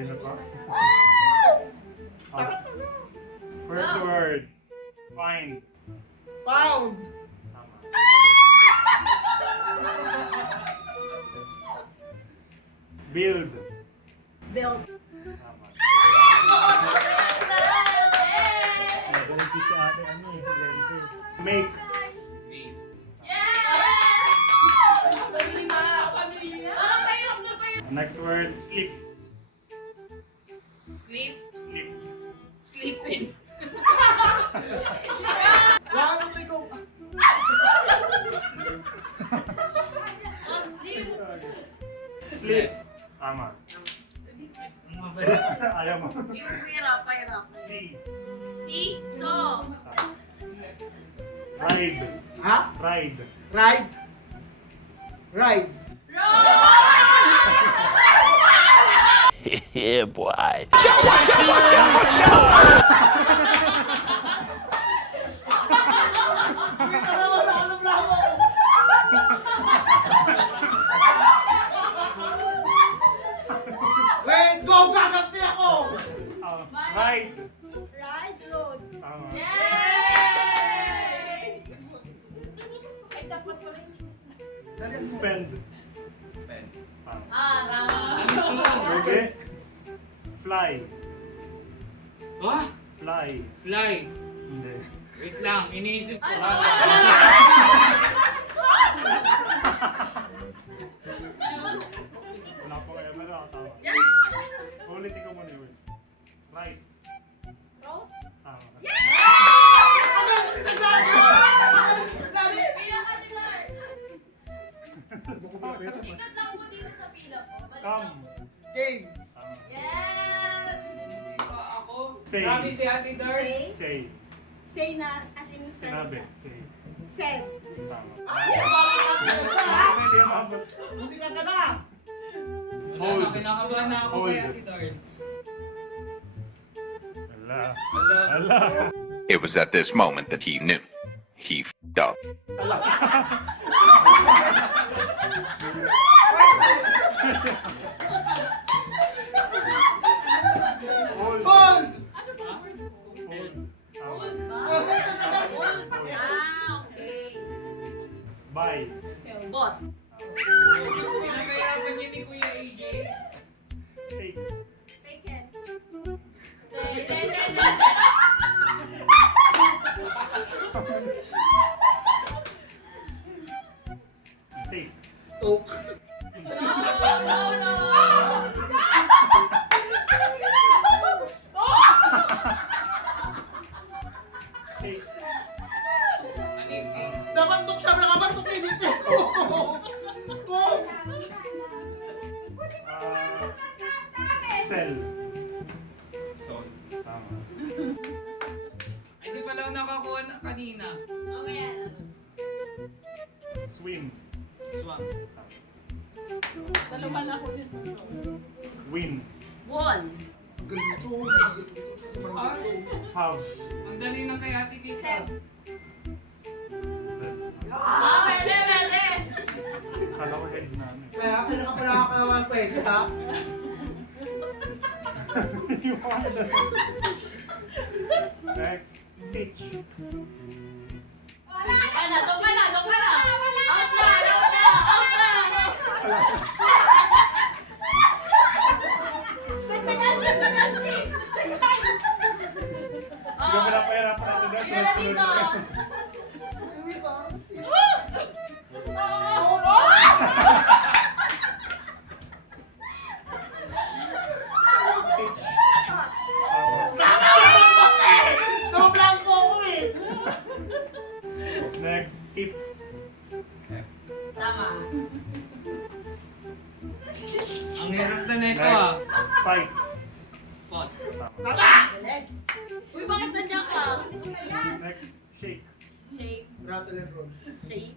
Hindi na pa. First word. Find. Pound. Tama. Build. Build. Tama. Yay! Nagaling si ate ano eh. Lente. Make. Next word. Sleep. Sleep. Sleep. Sleeping. One, two, three, go. Oh, sleep. Sleep. Tama. Ayaw mo. Yung hirap. See. See? So. Ride. Ha? Ride. Ride. Ride. Yeah, boy. Wait, wala alam lang ako. Wait, go! Gaganti ako! Ride. Ride road. Tama. Yay! Ay, dapat pala hindi. Spend. Spend. Tama. Tama. Okay. Fly. Oh? Fly. Fly. Hindi. Wait lang, iniisip ko. Ay, Ah, Wala po kaya pero tama. Ulitin ko muna yun. Right. Road? Tama. Ano yung sinagani? Pila ka nila. Ikat lang po dito sa pila po. Balik Come. lang. Jane. Tama. Yes! ako. Say. Sabi si Ate Darts. Say. Say na, as in Sinabi. Say. Say. Tama. Ay, bakit ka ha? Hindi umabot. Hindi ka gana. Wala Hold. na, kinakabahan na ako kay Hold. Ate Darts. Wala. Wala. Wala. It was at this moment that he knew. He f***ed up. Hold. Hold! Ano ba word mo? Hold. Tama. Hold ba? Hold. Okay. Buy. Bot. Pinagayaan niya ni Kuya AJ. Take. Take it. Take. Oak. No. Take. Ano yung king? Dapat tuksa na kaman tukinit eh. Oak. Sell. Son. Tama. Ay, di pala ako nakakuha na kanina. Mamaya. Swim. Swam. Tama. Dalawa na ako dito. Win. One. Ganito. Have. Ang dali ng kay Ate Tita. Ah, pwede. Kala ko head namin. Kaya pinakapala ka naman pwede ha? Next. Teach. Doon ka na. Out na. Hindi ko pinapahirapan ito dahil Sige na dito. Hindi ba? Doblang po ako eh. Next. Keep. Tama. Ang hirap na nito ah. Next. Fight. Fought. Tama. Tama! Uy, bakit nandiyan ka? Next. Shake. Shape. Rattle and roll. Shape.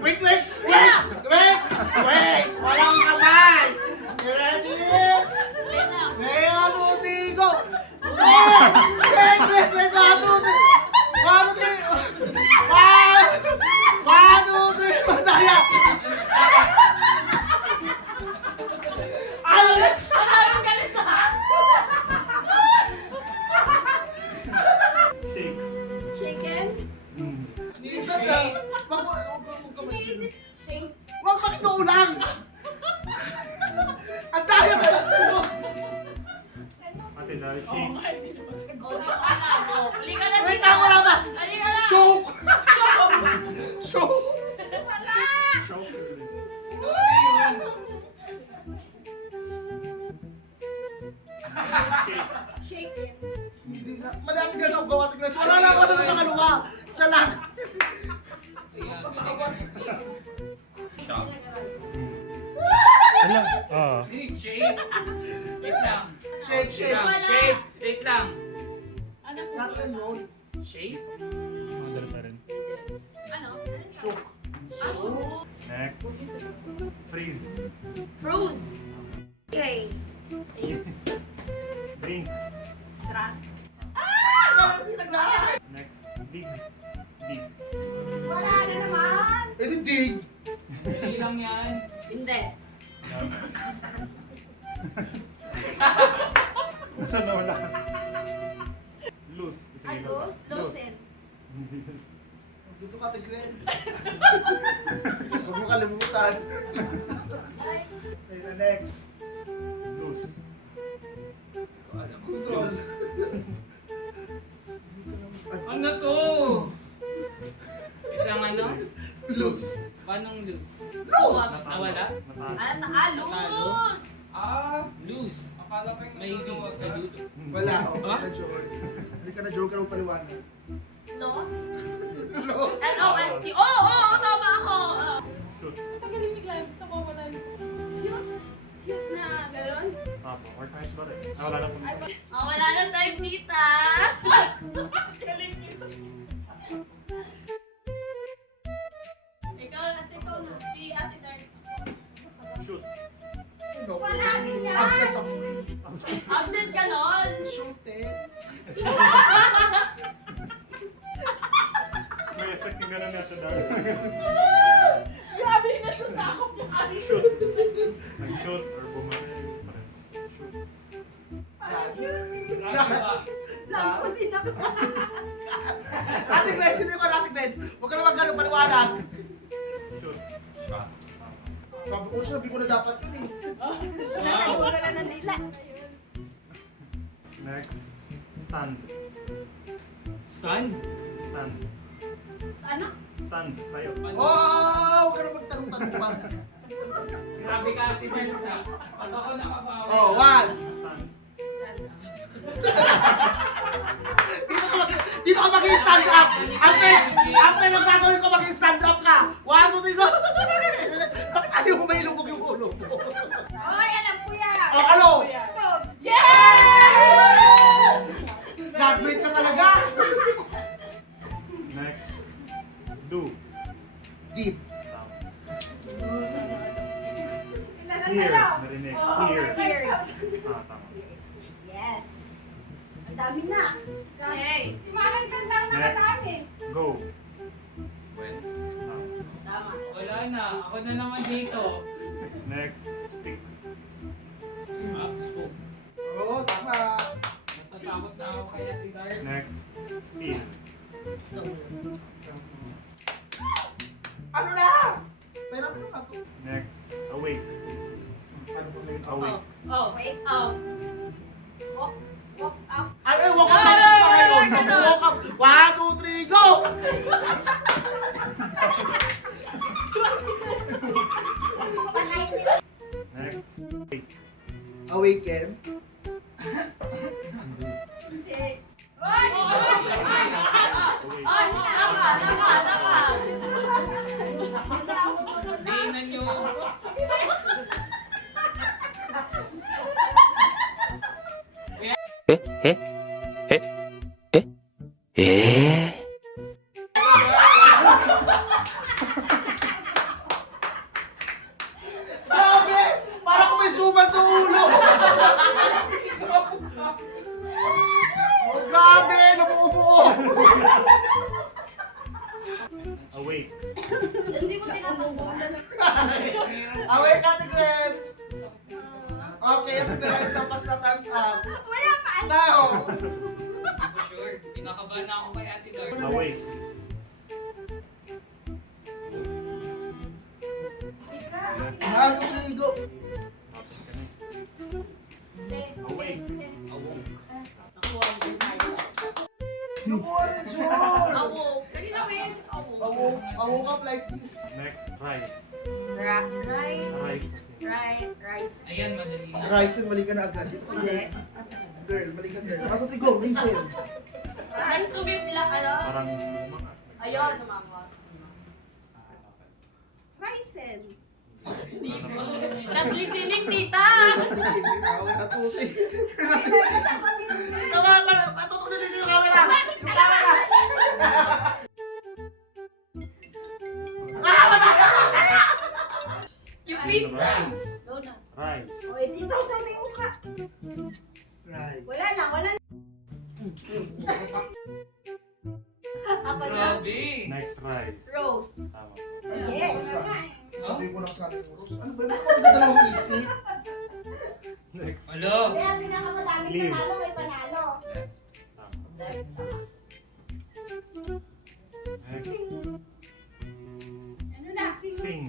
Wait! Walang kamay! Ready? Wait lang. May ano, go! Wait! 1, 2, 3! 1, 2, 3! 1, 2, 3! Masaya! Ate Dar, shake. Oh, di ko alam. Oh, halika na Wait dito. lang, wala ba? Halika na. Choke! Choke! Choke. Shake it. Hindi na. Madati ka choke, gawati ka choke. Wala na ako naman ng aluwa. Isa lang. Ayan, galingan mo, please. Shock. Alam. Ah. Hindi, shake. Wait lang. Shake, shake. Wala. Shake. Wait lang. Ano po Rock and roll. Shake. Madali pa rin. Ano? Choke. Ano? Next. Freeze. Fruits. Okay. It's Drink. truck. Ah! Hindi naglahat. Next. Big. Big. Wala na naman. Eh, di dig. Dali lang yan. Hindi. Saan na wala? Loose. Sige, Loose. Loosen. Dito ka, Tigren. Huwag mo kalimutan. Okay, na next. Loose. Control. Ano to? Wait lang, ano? Loose. Paanong loose? Loose! Nawala? Natalo. Ano? Loose. Loose. Akala ko yung Maybe sa dulo. Wala. Oh, Ha? na Jordan. Hindi ka na Jordan ka ng paliwanag. Lost. Loose. L-O-S-T. Oo, tama ako. Shoot. Tagaling bigla. Gusto ko wala. Shoot. Shoot na. Ganon. Apo. Or kahit ba rin. Ah, wala na po. Oh, wala na time, tita. Ikaw na. Si Ate Dar. Shoot. No, Wala nila. Absent ako. Absent ka nun. Shoot eh. May effect yung gano'n natin dahil. Grabe yung nasusakop niya. Shoot. Nag-shoot or bumaril. Shoot. Grabe ba? Blanco din ako. Ate Glenn, sino yung Ate Glenn? Huwag ka naman gano'ng paliwanag. Shoot. Sabi ko, sabi ko na dapat yun eh. Nasa dulo na ng lila. Next. Stand. Stand? Stand. Ano? Stand. Tayo. Oh, huwag ka na magtanong-tanong pa. Grabe ka, Ate Benza. Pag ako nakabawi. Oh, one. Stand. Dito ka mag-stand up. After ng gagawin ko mag-stand up ka. 1, 2, 3, go. Bakit ayaw mo may ilubog yung ulo mo? Oy, alam ko yan. Oh, ano? Stop. Yes! Graduate ka talaga. Next. Do. Deep. Stop. Ilan na Here. sa'yo? Narinig. Oo, Here. here. Tama. Yes. Ang dami na. Okay. Si Marang Gandang na madami. Go. When? Tama. Tama. Wala na. Ako na naman dito. Next. Speak. Spoke. Oo, tama. Natatakot na ako kay Ate Dar. Next. Steal. Stone. Ano na? Pero ano na to? Next. Awake. Ano ba yun? Awake. Oh, wait. Oh. Walk. Walk up. Ano yung walk up practice ka ngayon? Walk up. 1, 2, 3, go! Panay nila. Next. Wake. Awaken. Hindi. Oy! Awake. Oy! Tama! Diinan nyo. Grabe! Parang kung may suman sa ulo! Oh, grabe! Nabuo-buo! Awake. Hindi mo tinatakbo. Away ka, Ate Glens! Okay, Ate Glens, sampas na times up. Wala pa. Now! Sure. Pinakabahan na ako kay Ate Dar. Awake. Ika. 1, 2, 3, go! Tapos ka na. Awake. Awong. Nakuha din tayo. Nakuha rin siya. Awoke. Kanina win. Awoke. I woke up like this. Next, rice. Rice. Rice. Rice. Ayan, madali na. Ryzen, mali ka na agad. Hindi. Girl, mali ka girl. Ako to go, listen. Rice. Sumip nila, ano? Parang lumang. Ayun, namamot. Ryzen. Not listening, tita! Natuloy. Tama, matutuloy dito yung camera. Yung camera. Yung pizza! Rice. Go na. Rice. O, dito sa may uka. Right. Wala na, wala na. Apa na? Grabe. Next, rice. Rose. Tama. Yes. Sabihin ko lang sa ating Rose. Ano ba yun? Ano ba dalawang isip? Next. Alo. Kaya pinakamadaming Leave. panalo may panalo. Tama. Left. Next, Ano na? sing.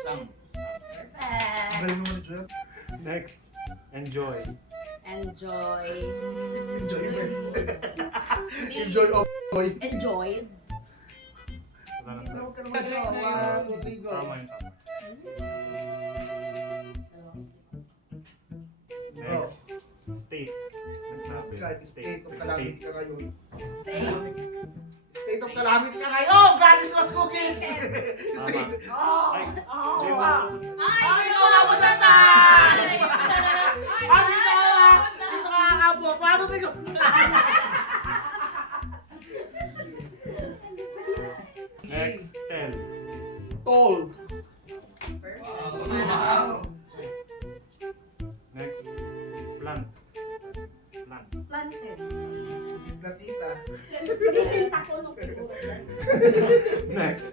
Sang. Perfect. Galing mo ni Joel. Next, enjoy. Enjoy. Enjoyment. Hindi. Enjoy of boy. Enjoyed. Wala na Hindi, tayo. huwag ka naman jowa. Rodrigo. Tama yung tama. Next, state. Nagsabi. Kahit state of calamity ka ngayon. Stay. State of calamity ka ngayon. Oh, Gladys was cooking. Tama. Oh. Ay, Oh. di mo. Ay, ikaw na mo sa tan! Ay, dito ka! Dito ka kakabot. Paano ito? Next, tell. Told. Wow. Next, plant. Plant. Planted. Platita. Present ako nung figura. Next,